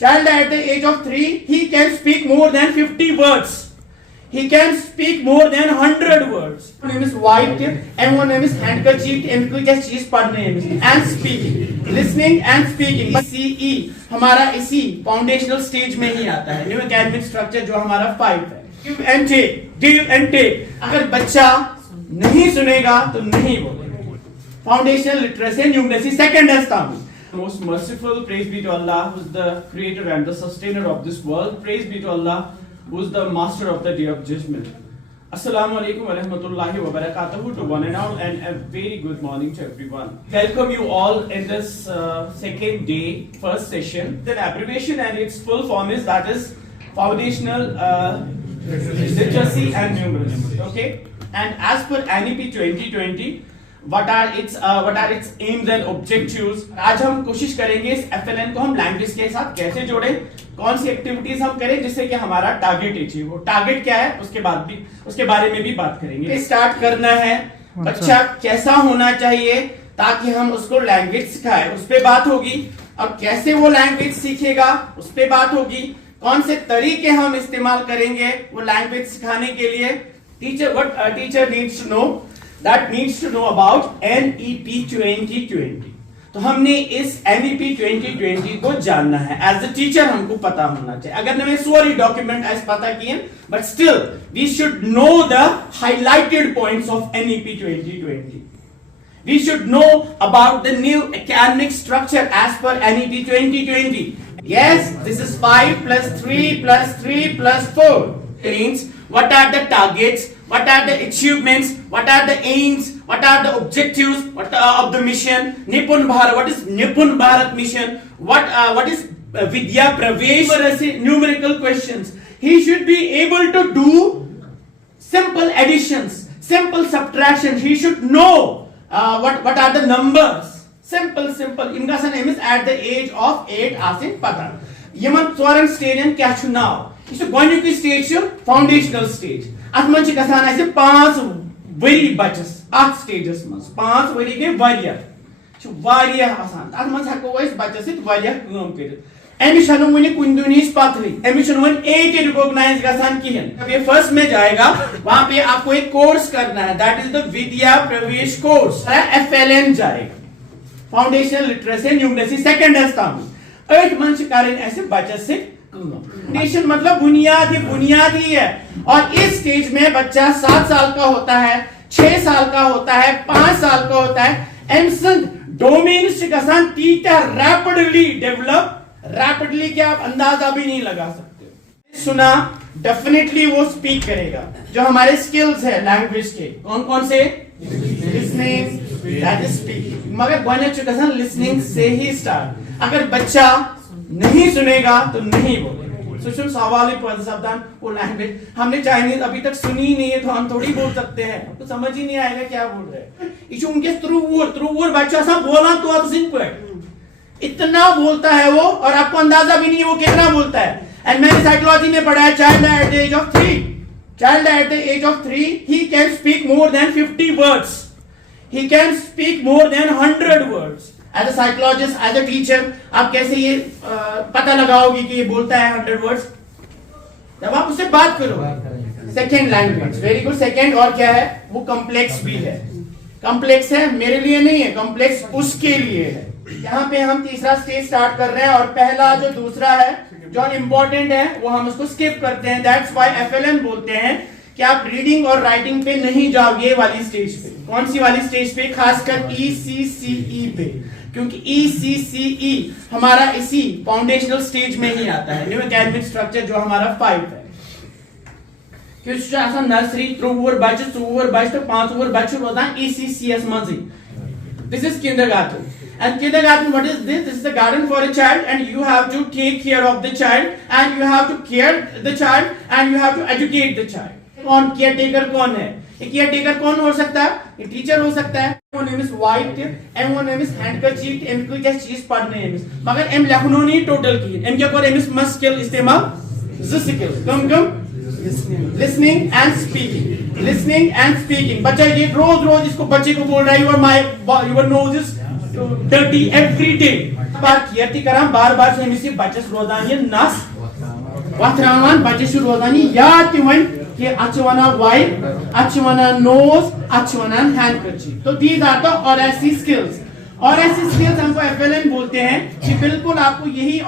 Child at the age of 3, he can speak more than 50 words. He can speak more than 100 words. One name is white tip and one name is handkerchief. इनको क्या चीज पढ़ने हैं? And speaking, listening and speaking. CE हमारा इसी foundational stage में ही आता है. New academic structure जो हमारा 5 है. Give and take, give and take. अगर बच्चा नहीं सुनेगा तो नहीं बोलेगा. Foundational literacy and numeracy second है स्थान. Most merciful, praise be to Allah, who is the creator and the sustainer of this world. Praise be to Allah, who is the master of the day of judgment. Assalamu alaikum wa rahmatullahi wa barakatuhu to one and all, and a very good morning to everyone. Welcome you all in this second day, first session. The abbreviation and its full form is that is foundational literacy and numeracy. Okay, and as per NEP 2020. What are its aims and objectives? आज हम कोशिश करेंगे इस FLN को हम language के साथ कैसे जोड़ें, कौन सी एक्टिविटीज हम करें जिससे कि हमारा टारगेट अचीव हो. टारगेट क्या है उसके बारे में भी बात करेंगे. स्टार्ट करना है बच्चा कैसा होना चाहिए ताकि हम उसको लैंग्वेज सिखाएं, उस पर बात होगी. और कैसे वो लैंग्वेज सीखेगा उस पर बात होगी. कौन से तरीके हम इस्तेमाल करेंगे वो लैंग्वेज सिखाने के लिए. Teacher needs to know that needs to know about NEP 2020. तो हमने इस NEP 2020 को जानना है. एज अ टीचर हमको पता होना चाहिए. अगर नमें सारी डॉक्यूमेंट ऐसे पता किए but still we should know the highlighted points of NEP 2020. We should know about the new academic structure as per NEP 2020. Yes, this is 5 plus 3 plus 3 plus 4. Means what are the targets, what are the achievements, what are the aims, what are the objectives of the mission. Nipun Bharat, what is Nipun Bharat mission? What is Vidya Pravesh? Numerical questions. He should be able to do simple additions, simple subtractions. He should know what are the numbers. Simple. इनका name is at the age of 8 आसिन पता. Yemen षोरन स्टेजन क्या छु नाव. इस गोनिक stage छु foundational stage. अत मन छु गसान ऐसे 5 वरी बचस अत स्टेजस मन 5 वरी गए वारिया छु वारिया आसान. अत मन हको अस बचस सित वारिया काम करित. एमिश हनु वनि कुन दुनिस पाथरी एमिश वन 8 रिकॉग्नाइज गसान किहन. अब ये फर्स्ट में जाएगा वहां पे आपको एक कोर्स करना है. दैट इज द विद्या प्रवेश कोर्स. FLN जाएगा फाउंडेशनल लिटरेसी न्यूमरेसी सेकंड स्थान. 8 मंथ करें ऐसे बचस से फाउंडेशन मतलब बुनियादी है. और इस स्टेज में बच्चा 7 साल का होता है, 6 साल का होता है, 5 साल का होता है. एमसन डोमेन से गसान टीचर रैपिडली डेवलप. रैपिडली क्या आप अंदाजा भी नहीं लगा सकते. सुना डेफिनेटली वो स्पीक करेगा. जो हमारे स्किल्स है लैंग्वेज के कौन से लिसनिंग दैट इज स्पीकिंग. मगर गोनेच गसान लिसनिंग से ही स्टार्ट. अगर बच्चा नहीं सुनेगा तो नहीं बोलेगा. सुन सवाल ही पद शब्दान वो लैंग्वेज हमने चाइनीज अभी तक सुनी ही नहीं है तो हम थोड़ी बोल सकते हैं. तो समझ ही नहीं आएगा क्या बोल रहे हैं. इशू उनके थ्रू बच्चा सब बोला तो आप इतना बोलता है वो और आपको अंदाजा भी नहीं है वो कितना बोलता है. एंड मैंने साइकोलॉजी में पढ़ा है child at the age of 3 he can speak more than 50 words. He can speak more than 100 words. As a psychologist, as a teacher, आप कैसे ये पता लगाओगे कि ये बोलता है 100 words? जब आप उससे बात करो. Second language very good. Second और क्या है वो कॉम्प्लेक्स भी है. कॉम्प्लेक्स है मेरे लिए नहीं है, कॉम्प्लेक्स उसके लिए है. यहाँ पे हम तीसरा स्टेज स्टार्ट कर रहे हैं और पहला जो दूसरा है जो इम्पोर्टेंट है वो हम उसको स्किप करते हैं. दैट्स व्हाई FLN बोलते हैं कि आप रीडिंग और राइटिंग पे नहीं जाओगे वाली स्टेज पे. कौन सी वाली स्टेज पे? खासकर ECCE पे. क्योंकि ECCE हमारा इसी फाउंडेशनल स्टेज में ही आता है. न्यू एकेडमिक स्ट्रक्चर जो हमारा 5 है. क्योंकि नर्सरी 3 बच्चे 4 बच्चे 5 बच्चे रोजान ECCS Manji. This is kindergarten. And kindergarten, what is this? This is the garden for a child, and you have to take care of the child, and you have to care the child, and you have to educate the child. कौन care taker कौन है? Care taker कौन हो सकता है? ये teacher हो सकता है. वो name is white tip and वो नेम इज हैंडकरचीफ. इनको क्या चीज पढ़ने हैं मगर एम लिखनो नहीं टोटल की. एम क्या करे? एम इस मस्ट स्किल इस्तेमाल ज skill come listening and speaking. बच्चा ये रोज इसको बच्चे को बोल रहा है your nose is dirty every day. Bar care ती करान बार बार से अमिस बच्चस रोजान ये नस वथरावान बच्चस रोजान याद ती वन कि अच्छे वनान वाइप, अच्छे वनान नोज, अच्छे वनान हैंडकरचीफ. तो these are the oracy skills. oracy skills हमको FLN बोलते हैं कि बिल्कुल आपको यही